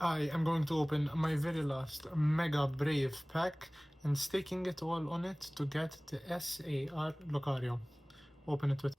I am going to open my very last Mega Brave pack and staking it all on it to get the SAR Lucario. Open it with